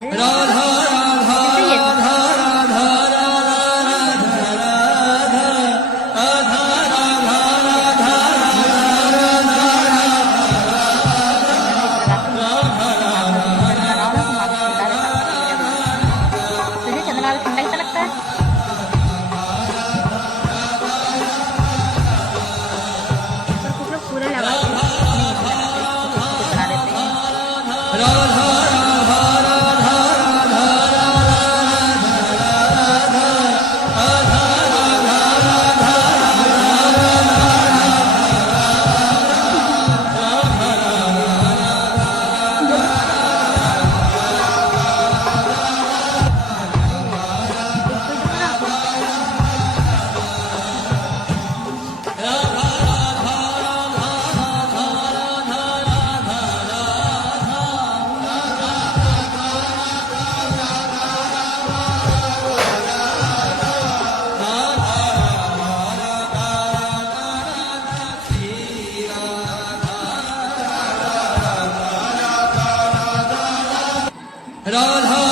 राधा राधा राधा राधा राधा राधा राधा राधा तुझे चंद्रमाला ठंडा कैसा लगता है? पर कुछ लोग पूरा लगा के नहीं लगाते, कुछ बना देते हैं। राधा राधा